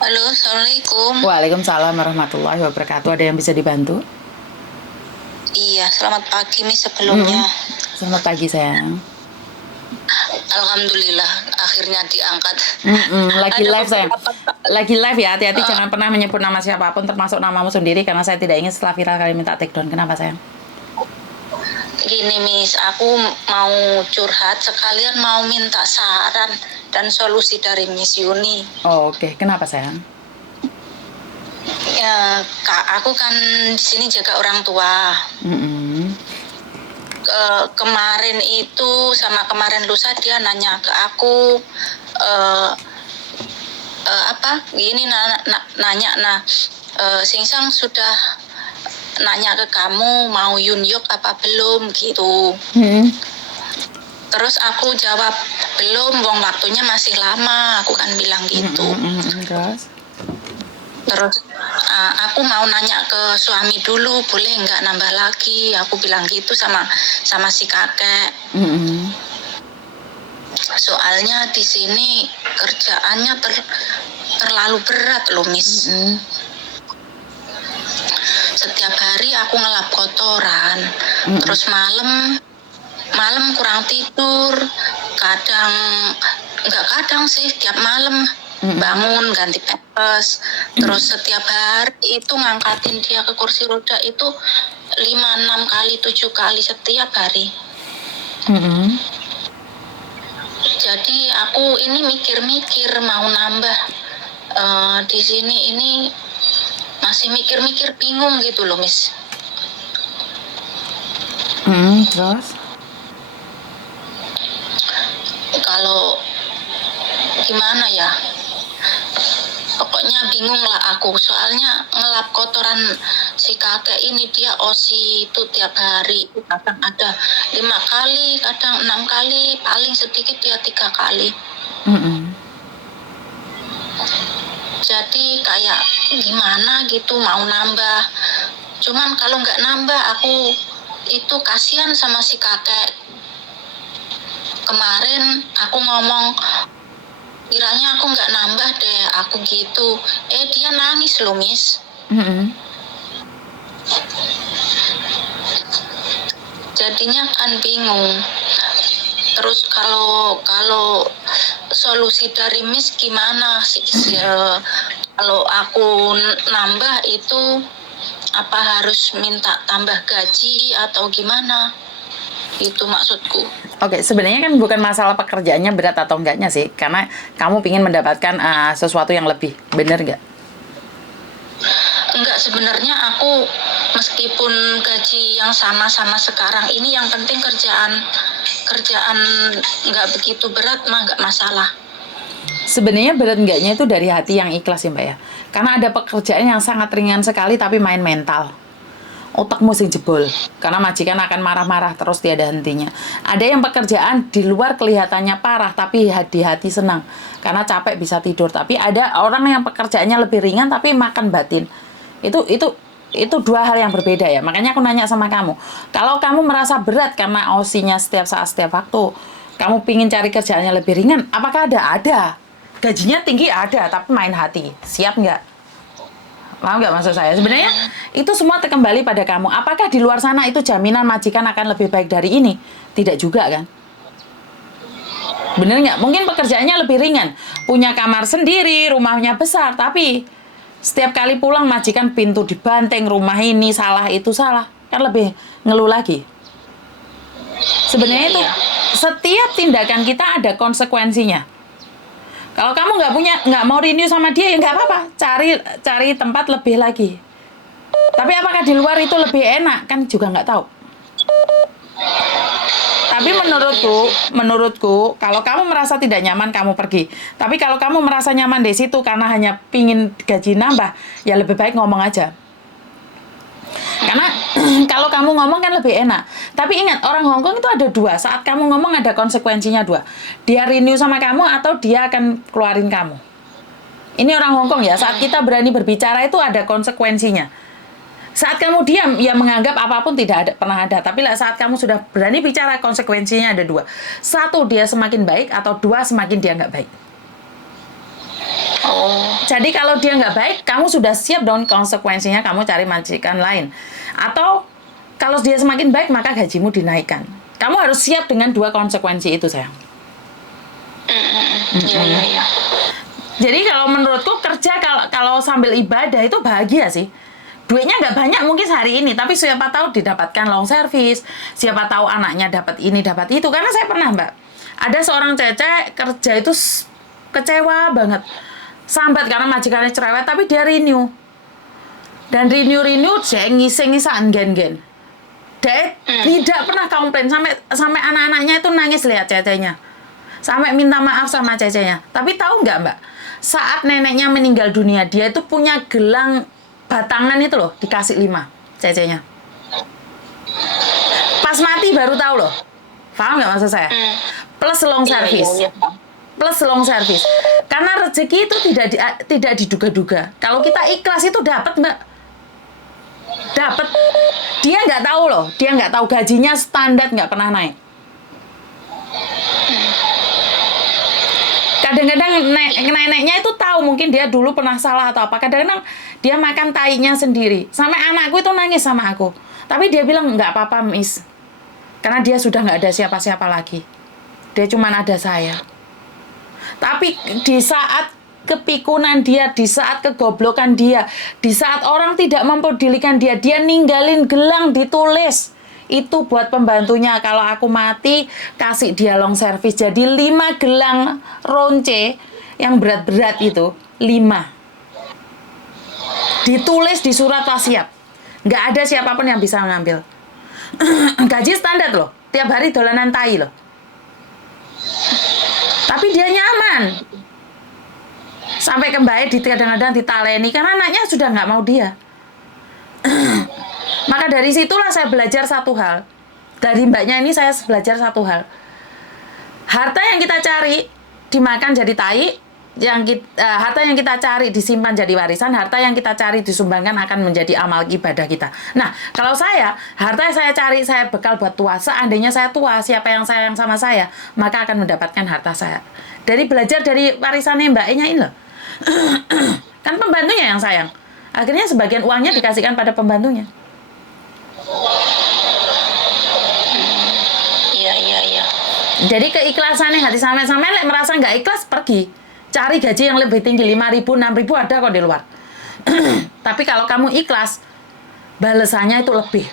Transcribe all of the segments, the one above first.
Halo, Assalamualaikum. Waalaikumsalam warahmatullahi wabarakatuh. Ada yang bisa dibantu? Iya, selamat pagi nih Mm-mm. sebelumnya. Selamat pagi sayang. Alhamdulillah, akhirnya diangkat. Lagi Ada live sayang. beberapa, Lagi live ya. Hati-hati eh, jangan pernah menyebut nama siapapun termasuk namamu sendiri karena saya tidak ingin setelah viral kalian minta take down. Kenapa sayang? gini Miss, aku mau curhat sekalian mau minta saran dan solusi dari Miss Yuni. Oh, oke. Kenapa sayang? Ya, Kak, aku kan di sini jaga orang tua. Mm-mm. Kemarin itu sama kemarin lusa dia nanya ke aku, eh, apa gini nanya Singsang sudah nanya ke kamu mau Yunyuk apa belum gitu. Mm-mm. Terus aku jawab belum, wong waktunya masih lama, aku kan bilang gitu. Terus? Terus aku mau nanya ke suami dulu, boleh nggak nambah lagi? Aku bilang gitu sama si kakek. Mm-mm. Soalnya di sini kerjaannya terlalu berat loh, Miss. Mm-mm. Setiap hari aku ngelap kotoran, Mm-mm. terus malam kurang tidur, kadang nggak kadang sih tiap malam bangun ganti pampers, terus setiap hari itu ngangkatin dia ke kursi roda itu 5, 6 kali, 7 kali setiap hari. Mm-mm. Jadi aku ini mikir-mikir mau nambah di sini ini, masih mikir-mikir bingung gitu loh, Miss. Terus? Kalau gimana ya, pokoknya bingung lah aku, soalnya ngelap kotoran si kakek ini dia osi itu tiap hari, kadang ada 5 kali, kadang 6 kali, paling sedikit dia 3 kali. Mm-mm. Jadi kayak gimana gitu mau nambah, cuman kalau nggak nambah aku itu kasihan sama si kakek. Kemarin aku ngomong kiranya aku nggak nambah deh, aku gitu. Dia nangis loh, Miss. Mm-mm. Jadinya kan bingung. Terus kalau solusi dari Miss gimana sih? Kalau aku nambah itu apa harus minta tambah gaji atau gimana? Itu maksudku. Oke, sebenarnya kan bukan masalah pekerjaannya berat atau enggaknya sih, karena kamu ingin mendapatkan sesuatu yang lebih, bener nggak? Enggak, sebenarnya aku meskipun gaji yang sama-sama sekarang ini, yang penting kerjaan nggak begitu berat mah nggak masalah. Sebenarnya berat enggaknya itu dari hati yang ikhlas ya Mbak ya. Karena ada pekerjaan yang sangat ringan sekali tapi main mental. Otakmu sing jebol. Karena majikan akan marah-marah terus tiada hentinya. Ada yang pekerjaan di luar kelihatannya parah tapi di hati senang. Karena capek bisa tidur. Tapi ada orang yang pekerjaannya lebih ringan tapi makan batin. Itu dua hal yang berbeda ya. Makanya aku nanya sama kamu. Kalau kamu merasa berat karena osinya setiap saat setiap waktu, kamu pingin cari kerjaan yang lebih ringan, apakah ada? Ada. Gajinya tinggi ada, tapi main hati. Siap nggak? Paham nggak maksud saya? Sebenarnya itu semua kembali pada kamu. Apakah di luar sana itu jaminan majikan akan lebih baik dari ini? Tidak juga kan? Bener nggak? Mungkin pekerjaannya lebih ringan. Punya kamar sendiri, rumahnya besar. Tapi setiap kali pulang majikan pintu dibanting, rumah ini salah, itu salah. Kan lebih ngeluh lagi. Iya, Sebenarnya itu iya. setiap tindakan kita ada konsekuensinya. Kalau kamu nggak mau renew sama dia ya nggak apa-apa, cari tempat lebih lagi. Tapi apakah di luar itu lebih enak kan juga nggak tahu. Tapi Iya, iya, iya sih. menurutku kalau kamu merasa tidak nyaman kamu pergi. Tapi kalau kamu merasa nyaman di situ karena hanya pingin gaji nambah, ya lebih baik ngomong aja. Karena kalau kamu ngomong kan lebih enak. Tapi ingat, orang Hongkong itu ada dua. Saat kamu ngomong ada konsekuensinya dua. Dia renew sama kamu atau dia akan keluarin kamu. Ini orang Hongkong ya, saat kita berani berbicara itu ada konsekuensinya. Saat kamu diam, ya menganggap apapun tidak ada, pernah ada. Tapi saat kamu sudah berani bicara, konsekuensinya ada dua. Satu, dia semakin baik, atau dua, semakin dia nggak baik. Oh. Jadi kalau dia nggak baik, kamu sudah siap dong konsekuensinya, kamu cari majikan lain. Atau kalau dia semakin baik, maka gajimu dinaikkan. Kamu harus siap dengan dua konsekuensi itu, sayang. Iya, iya, iya. Jadi kalau menurutku kerja kalau sambil ibadah itu bahagia sih. Duitnya nggak banyak mungkin hari ini, tapi siapa tahu didapatkan long service, siapa tahu anaknya dapat ini, dapat itu. Karena saya pernah, Mbak, ada seorang cece kerja itu kecewa banget. Sambat karena majikannya cerewet, tapi dia renew. Dan renew saya ngisi-ngisaan gen-gen. Dia tidak pernah komplain, sampai anak-anaknya itu nangis lihat cecenya. Sampai minta maaf sama cecenya. Tapi tahu nggak, Mbak? Saat neneknya meninggal dunia, dia itu punya gelang batangan itu loh, dikasih 5 cecenya. Pas mati baru tahu loh. Paham nggak maksud saya? Plus long service. Iya, iya. Plus long service. Karena rezeki itu tidak diduga-duga. Kalau kita ikhlas itu dapat, Mbak. Dapat. Dia nggak tahu loh. Dia nggak tahu gajinya standar, nggak pernah naik. Kadang-kadang neneknya itu tahu mungkin dia dulu pernah salah atau apa. Kadang-kadang dia makan tainya sendiri. Sampai anakku itu nangis sama aku. Tapi dia bilang, nggak apa-apa, Miss. Karena dia sudah nggak ada siapa-siapa lagi. Dia cuma ada saya. Tapi di saat kepikunan dia, di saat kegoblokan dia, di saat orang tidak mempedulikan dia, dia ninggalin gelang ditulis. Itu buat pembantunya, kalau aku mati, kasih dia long service. Jadi 5 gelang ronce yang berat-berat itu, 5. Ditulis di surat wasiat. Nggak ada siapapun yang bisa mengambil. Gaji standar loh, tiap hari dolanan tai loh. Tapi dia nyaman. Sampai kembali kadang-kadang ditaleni, karena anaknya sudah nggak mau dia. Maka dari situlah saya belajar satu hal. Dari mbaknya ini saya belajar satu hal. Harta yang kita cari dimakan jadi tai, harta yang kita cari disimpan jadi warisan, harta yang kita cari disumbangkan akan menjadi amal ibadah kita. Nah, kalau harta yang saya cari, saya bekal buat tua. Seandainya saya tua, siapa yang sayang sama saya, maka akan mendapatkan harta saya. Dari belajar dari warisannya mbaknya ini loh. Kan pembantunya yang sayang. Akhirnya sebagian uangnya dikasihkan pada pembantunya. Iya, iya, iya. Jadi keikhlasannya hati sampai-sampai merasa nggak ikhlas, pergi. Cari gaji yang lebih tinggi, 5.000, 6.000 ada kok di luar. Tapi kalau kamu ikhlas, balasannya itu lebih.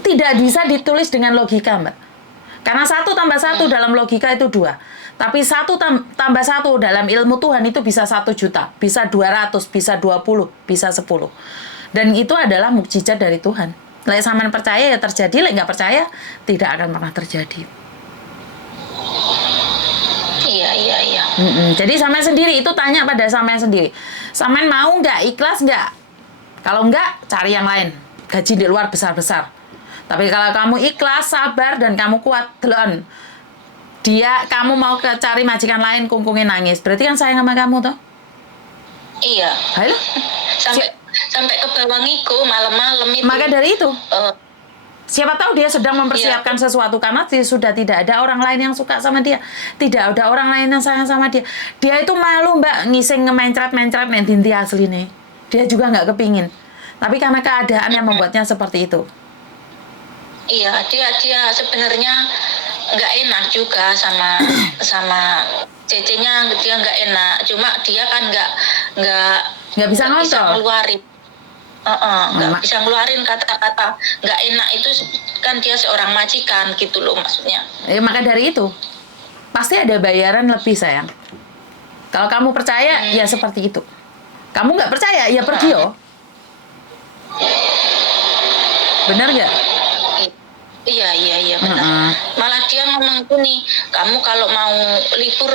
Tidak bisa ditulis dengan logika, Mbak. Karena 1 tambah 1 dalam logika itu 2. Tapi 1 tambah 1 dalam ilmu Tuhan itu bisa 1 juta, bisa 200, bisa 20, bisa 10. Dan itu adalah mukjizat dari Tuhan. Lek sampean percaya ya terjadi, lek nggak percaya tidak akan pernah terjadi. Iya, iya, iya. Jadi sampean sendiri itu tanya pada sampean sendiri. Sampean mau nggak, ikhlas nggak? Kalau nggak, cari yang lain. Gaji di luar besar-besar. Tapi kalau kamu ikhlas, sabar, dan kamu kuat, delon. Kamu mau cari majikan lain, kungkungin nangis. Berarti kan sayang sama kamu toh? Iya. Halo? Sampai ke bawah ngiku malam-malam itu. Maka dari itu, siapa tahu dia sedang mempersiapkan sesuatu karena sudah tidak ada orang lain yang suka sama dia, tidak ada orang lain yang sayang sama dia. Dia itu malu, Mbak, ngising ngemencret-mencret dinti asli nih. Dia juga nggak kepingin. Tapi karena keadaan yang membuatnya seperti itu. Iya, dia sebenarnya nggak enak juga sama cecenya, dia nggak enak. Cuma dia kan nggak bisa ngontrol. ngeluarin. Nggak bisa ngeluarin kata-kata nggak enak itu, kan dia seorang majikan gitu loh maksudnya. Maka dari itu pasti ada bayaran lebih, sayang. Kalau kamu percaya ya seperti itu. Kamu nggak percaya ya pergi yo. Benar nggak? Iya benar. Malah dia ngomong gini, kamu kalau mau libur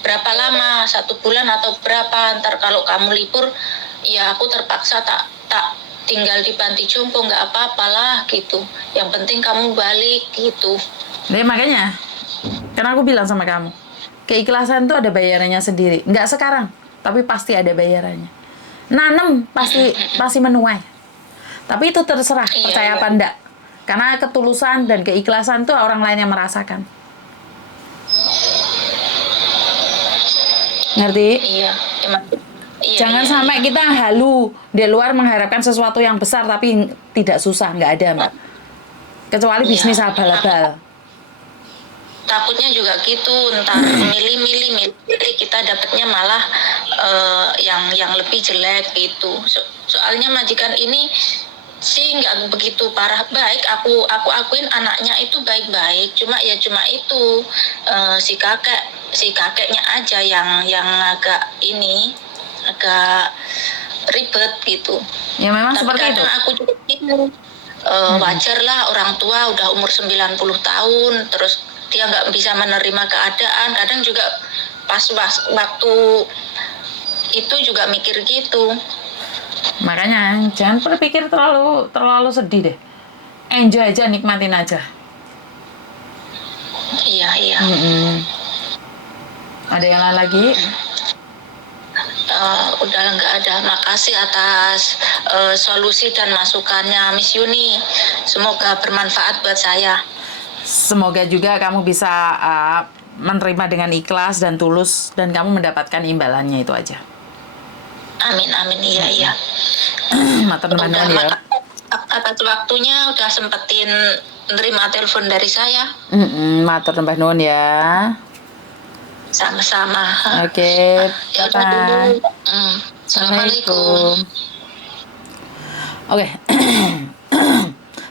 berapa lama, 1 bulan atau berapa, ntar kalau kamu libur ya aku terpaksa tak tinggal di panti jompo, nggak apa-apalah gitu, yang penting kamu balik gitu. Nah, makanya karena aku bilang sama kamu, keikhlasan tuh ada bayarannya sendiri. Nggak sekarang, tapi pasti ada bayarannya. Nanem pasti menuai. Tapi itu terserah percaya apa enggak. Karena ketulusan dan keikhlasan tuh orang lain yang merasakan. Ngerti? Iya, emang. Iya, Jangan iya, sampai iya. kita halu di luar mengharapkan sesuatu yang besar tapi tidak susah, nggak ada Mbak. Kecuali Iya, bisnis abal-abal. takutnya juga gitu, entar milih-milih kita dapatnya malah yang lebih jelek gitu. Soalnya majikan ini sih nggak begitu parah, baik, aku akuin anaknya itu baik-baik, cuma itu si kakeknya aja yang agak ribet gitu. Ya memang Tapi seperti itu. kadang aku juga bingung, wajar lah orang tua udah umur 90 tahun terus dia nggak bisa menerima keadaan. Kadang juga pas waktu itu juga mikir gitu. Makanya jangan berpikir terlalu sedih deh. Enjoy aja, nikmatin aja. Iya, iya. Ada yang lain lagi? Udah nggak ada. Makasih atas solusi dan masukannya Miss Yuni. Semoga bermanfaat buat saya. Semoga juga kamu bisa menerima dengan ikhlas dan tulus dan kamu mendapatkan imbalannya itu aja. Amin, amin. Iya, iya. Matur nuwun ya. Atas waktunya udah sempetin nerima telepon dari saya. Matur nuwun ya. Sama-sama. Oke, Ya udah dulu. Assalamualaikum. Oke.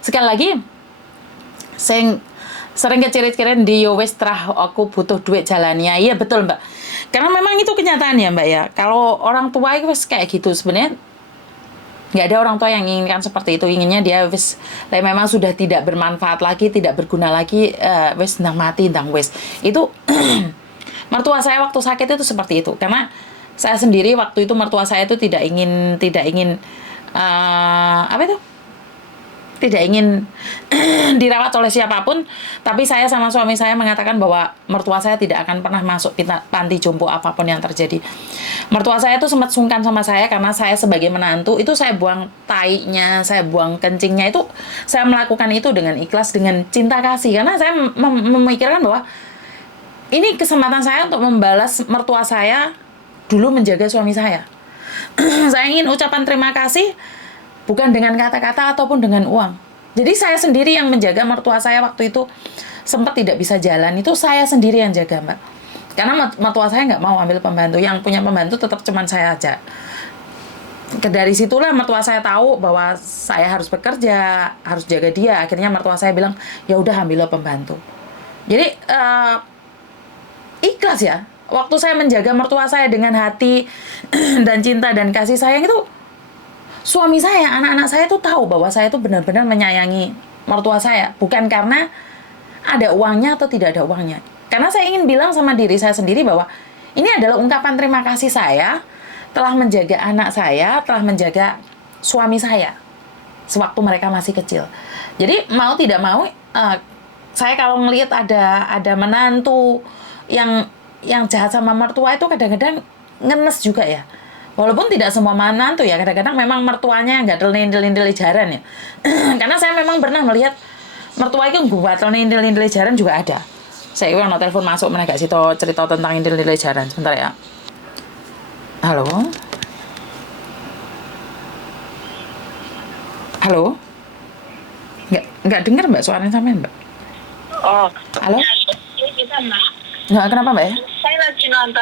Sekali lagi, saya sering kecirit-kirit di yo wis trah aku butuh duit jalannya. Iya betul Mbak. Karena memang itu kenyataan ya Mbak ya. Kalau orang tua itu wis kayak gitu sebenarnya nggak ada orang tua yang menginginkan seperti itu. Inginnya dia wis memang sudah tidak bermanfaat lagi, tidak berguna lagi, wis ndang mati ndang wis. Itu mertua saya waktu sakit itu seperti itu. Karena saya sendiri waktu itu mertua saya itu tidak ingin apa itu? Tidak ingin dirawat oleh siapapun, tapi saya sama suami saya mengatakan bahwa mertua saya tidak akan pernah masuk panti jompo apapun yang terjadi. Mertua saya itu sempat sungkan sama saya karena saya sebagai menantu itu saya buang tainya, saya buang kencingnya, itu saya melakukan itu dengan ikhlas, dengan cinta kasih, karena saya memikirkan bahwa ini kesempatan saya untuk membalas mertua saya dulu menjaga suami saya. Saya ingin ucapan terima kasih bukan dengan kata-kata ataupun dengan uang. Jadi saya sendiri yang menjaga mertua saya waktu itu sempat tidak bisa jalan, itu saya sendiri yang jaga Mbak. Karena mertua saya nggak mau ambil pembantu, yang punya pembantu tetap cuman saya aja. Dari situlah mertua saya tahu bahwa saya harus bekerja, harus jaga dia. Akhirnya mertua saya bilang, ya udah ambil pembantu. Jadi ikhlas ya. Waktu saya menjaga mertua saya dengan hati dan cinta dan kasih sayang itu, suami saya, anak-anak saya tuh tahu bahwa saya tuh benar-benar menyayangi mertua saya. Bukan karena ada uangnya atau tidak ada uangnya. Karena saya ingin bilang sama diri saya sendiri bahwa ini adalah ungkapan terima kasih saya telah menjaga anak saya, telah menjaga suami saya sewaktu mereka masih kecil. Jadi mau tidak mau, saya kalau ngelihat ada menantu yang jahat sama mertua itu kadang-kadang ngenes juga ya. Walaupun tidak semua menantu ya, kadang-kadang memang mertuanya nggak nindel-nindel jaran ya. Karena saya memang pernah melihat mertua itu buat nindel-nindel jaran juga ada. Saya mau telepon masuk mana gak sih cerita tentang nindel-nindel jaran. Sebentar ya. Halo? Halo? Nggak dengar Mbak suaranya sampean Mbak? Oh. Halo? Kita Mbak. Nggak, kenapa Mbak ya? Saya lagi nonton